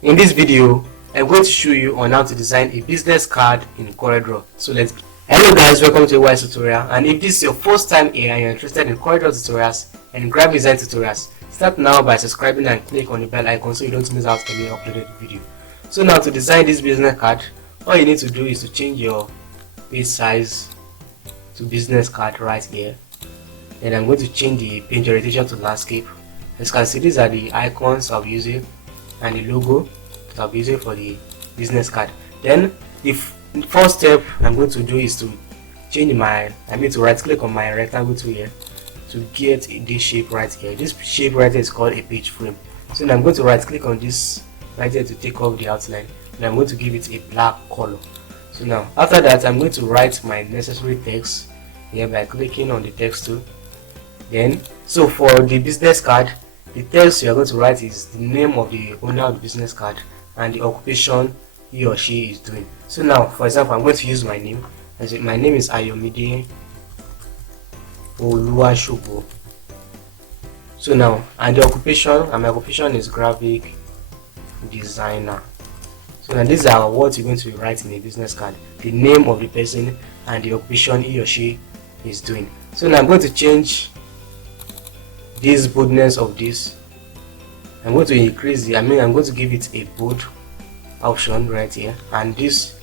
In this video, I'm going to show you on how to design a business card in Coreldraw. So let's begin. Hello guys, welcome to a wise tutorial, and if this is your first time here and you're interested in Coreldraw tutorials and graphic design tutorials, start now by subscribing and click on the bell icon so you don't miss out any uploaded video. So now to design this business card, all you need to do is to change your page size to business card right here. Then I'm going to change the page orientation to landscape. As you can see, these are the icons I'll be using and the logo that I'll be using for the business card. Then the first step I'm going to do is to change to right click on my rectangle tool here to get this shape right here. This shape right here is called a page frame. So now I'm going to right click on this right here to take off the outline, and I'm going to give it a black color. So now after that, I'm going to write my necessary text here by clicking on the text tool. Then so for the business card, the text you are going to write is the name of the owner of the business card and the occupation he or she is doing. So now, for example, I'm going to use my name. My name is Ayomide Oluwasogo. So now, and the occupation, and my occupation is graphic designer. So now these are what you're going to write in a business card: the name of the person and the occupation he or she is doing. So now I'm going to change this boldness of this. I'm going to increase I'm going to give it a bold option right here, and this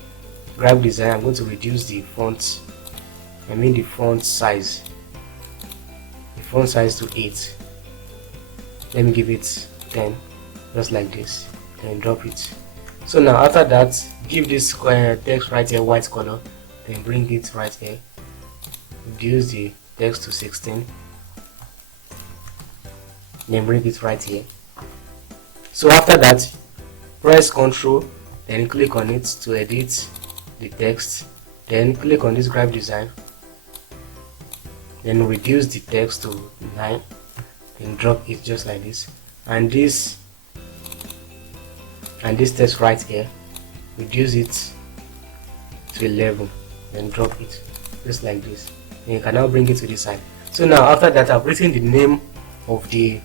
graphic design I'm going to reduce the font size to 8. Let me give it 10, just like this, then drop it. So now after that, give this text right here white color, then bring it right here, reduce the text to 16, then bring it right here. So after that, press Ctrl, then click on it to edit the text, then click on this graphic design, then reduce the text to 9, then drop it just like this, and this text right here, reduce it to 11, then drop it just like this. And you can now bring it to this side. So now after that, I've written the name of the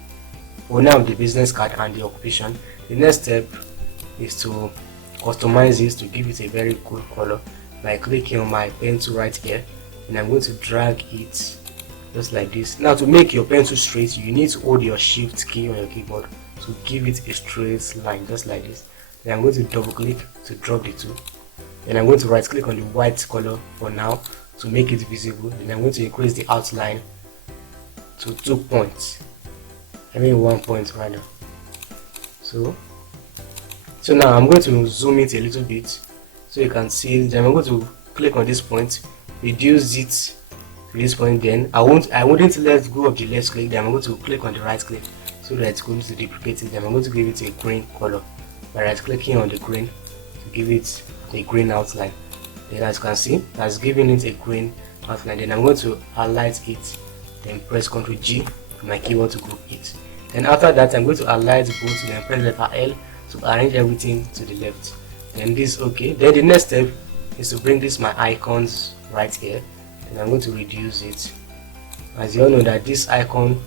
owner of the business card and the occupation. The next step is to customize this to give it a very cool color by clicking on my pencil right here, and I'm going to drag it just like this. Now to make your pencil straight, you need to hold your shift key on your keyboard to give it a straight line just like this. Then I'm going to double click to drop the tool, then I'm going to right click on the white color for now to make it visible, and I'm going to increase the outline to 2 points, 1 point rather. So now I'm going to zoom it a little bit so you can see. Then I'm going to click on this point, reduce it to this point. Then I wouldn't let go of the left click. Then I'm going to click on the right click so that it's going to duplicate it. Then I'm going to give it a green color by right clicking on the green to give it a green outline. Then as you can see, that's giving it a green outline. Then I'm going to highlight it, then press Ctrl G on my keyboard to group it. Then after that, I'm going to highlight both, then press letter L to arrange everything to the left. Then this okay. Then the next step is to bring my icons right here, and I'm going to reduce it. As you all know that this icon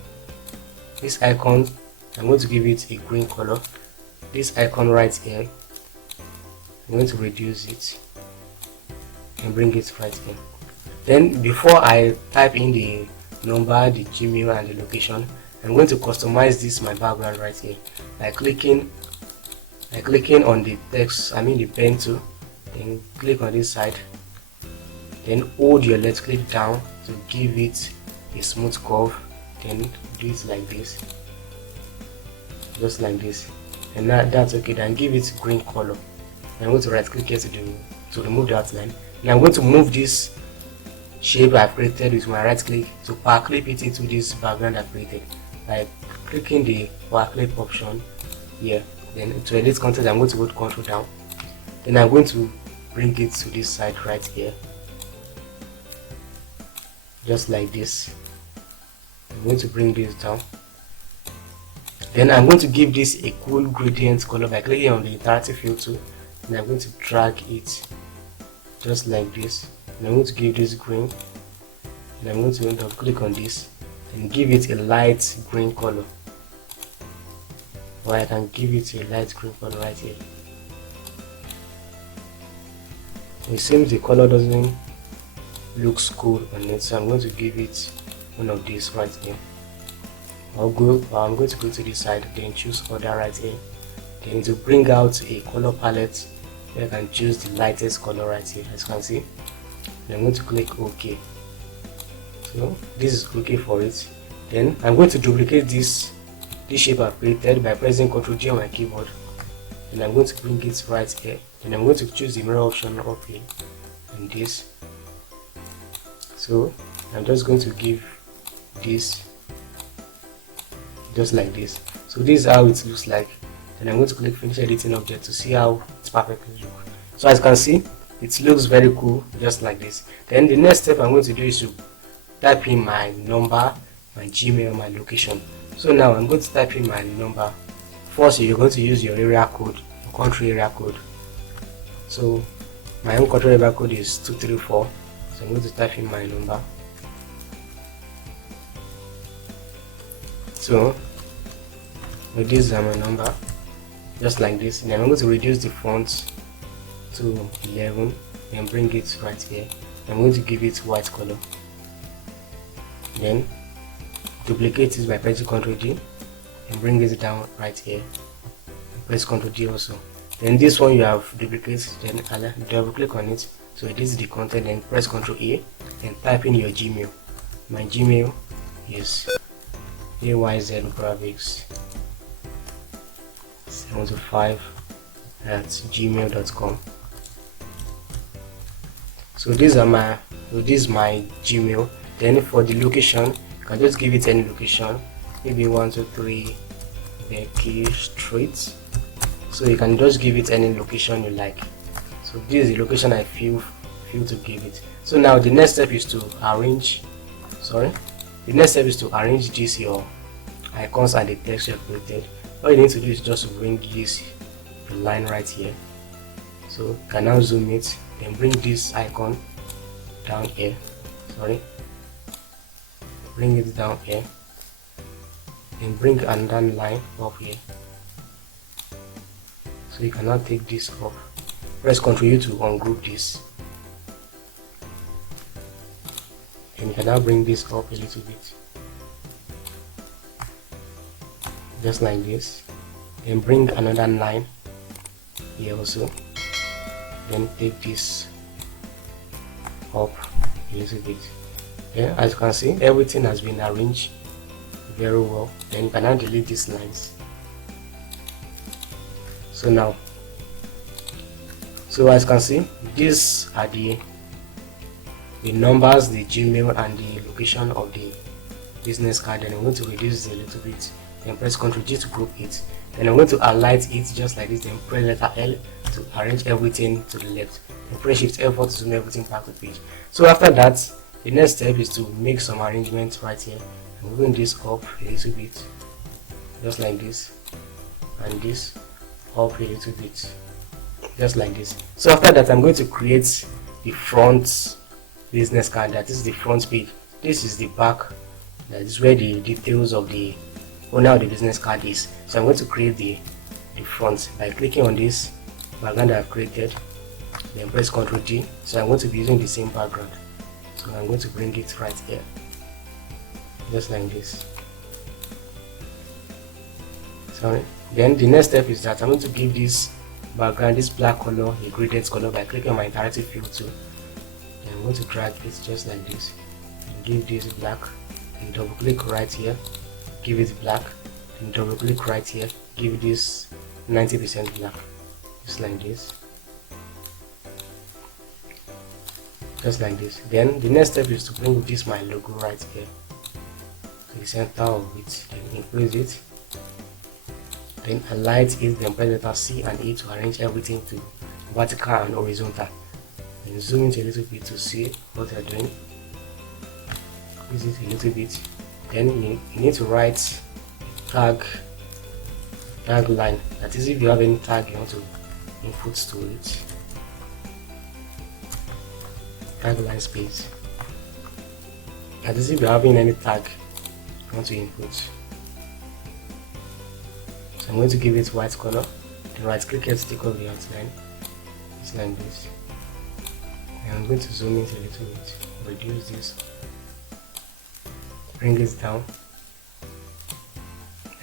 I'm going to give it a green color. This icon right here, I'm going to reduce it and bring it right here. Then before I type in the number, the Gmail and the location, I'm going to customize my background right here by clicking on the text, the pen tool, then click on this side, then hold your left click down to give it a smooth curve, then do it like this, just like this, and that's okay. Then give it green color. I'm going to right click here to remove the outline, and I'm going to move this shape I've created with my right click to power clip it into this background I've created by clicking the power clip option here. Then to edit content, I'm going to hold Ctrl down, then I'm going to bring it to this side right here, just like this. I'm going to bring this down, then I'm going to give this a cool gradient color by clicking on the interactive fill tool, and I'm going to drag it just like this, and I'm going to give this green, and I'm going to click on this and give it a light green color. or I can give it a light green color right here. It seems the color doesn't look cool on it, so I'm going to give it one of these right here. I'm going to go to this side, then choose other right here. Then to bring out a color palette, I can choose the lightest color right here, as you can see. Then I'm going to click OK. So this is okay for it. Then I'm going to duplicate this shape I've created by pressing Ctrl G on my keyboard. And I'm going to bring it right here. Then I'm going to choose the mirror option up here and this. So I'm just going to give this just like this. So this is how it looks like. Then I'm going to click finish editing object to see how it's perfectly look. So as you can see, it looks very cool just like this. Then the next step I'm going to do is to type in my number, my Gmail, my location. So now I'm going to type in my number. First, you're going to use your area code, your country area code. So my own country area code is 234. So I'm going to type in my number. So this is my number, just like this. And I'm going to reduce the font to 11 and bring it right here. I'm going to give it white color. Then duplicate it by pressing Ctrl D and bring it down right here. Press Ctrl D also. Then this one you have duplicated, then double click on it. So this is the content, then press Ctrl A and type in your Gmail. My Gmail is ayzgraphics 75 at gmail.com. So this is my Gmail. Then for the location, you can just give it any location, maybe 123 Becky Street. So you can just give it any location you like. So this is the location I feel to give it. So now the next step is to arrange. These your icons and the text you have created. All you need to do is just bring this line right here. So you can now zoom it, then bring this icon down here. Bring it down here, and bring another line up here. So you can now take this off. Press Ctrl U to ungroup this. And you can now bring this up a little bit, just like this. Then bring another line here also. Then take this up a little bit. Yeah, as you can see, everything has been arranged very well. Then you can now delete these lines. So now, as you can see, these are the numbers, the Gmail, and the location of the business card. And I'm going to reduce it a little bit. Then press Ctrl G to group it. Then I'm going to align it just like this. Then press letter L to arrange everything to the left. Then press Shift F4 to zoom everything back to the page. So after that, the next step is to make some arrangements right here. I'm moving this up a little bit, just like this, and this up a little bit, just like this. So after that, I'm going to create the front business card. That is the front page. This is the back. That is where the details of the owner of the business card is. So I'm going to create the front by clicking on this background that I've created. Then press Ctrl G. So I'm going to be using the same background. So I'm going to bring it right here, just like this. Then the next step is that I'm going to give this background, this black color, a gradient color by clicking on my interactive fill tool. Then I'm going to drag it just like this and give this black, and double click right here, give it black, and double click right here, give this 90% black, just like this. Just like this. Then the next step is to bring this my logo right here to the center of it. Then increase it. Then align it. Then press letter C and E to arrange everything to vertical and horizontal. Then zoom in a little bit to see what you're doing. Increase it a little bit. Then you need to write tag line. That is, if you have any tag you want to input to it. Tagline space. That is, if you're having any tag you want to input. So I'm going to give it white color, then right click here to take off the outline, just like this. And I'm going to zoom in a little bit, reduce this, bring it down.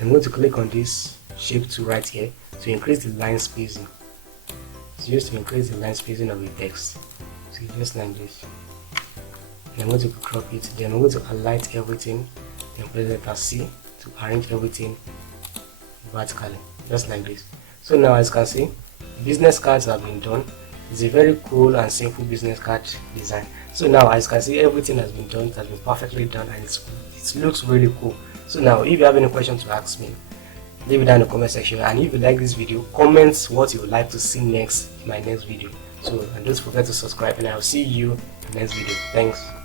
I'm going to click on this shape tool right here to increase the line spacing. It's used to increase the line spacing of the text. So just like this. And I'm going to crop it, then I'm going to highlight everything, then press letter C to arrange everything vertically, just like this. So now, as you can see, business cards have been done. It's a very cool and simple business card design. So now, as you can see, everything has been done, it has been perfectly done, and it looks really cool. So now, if you have any questions to ask me, leave it down in the comment section, and if you like this video, comment what you would like to see next in my next video. So, and don't forget to subscribe, and I'll see you in the next video. Thanks.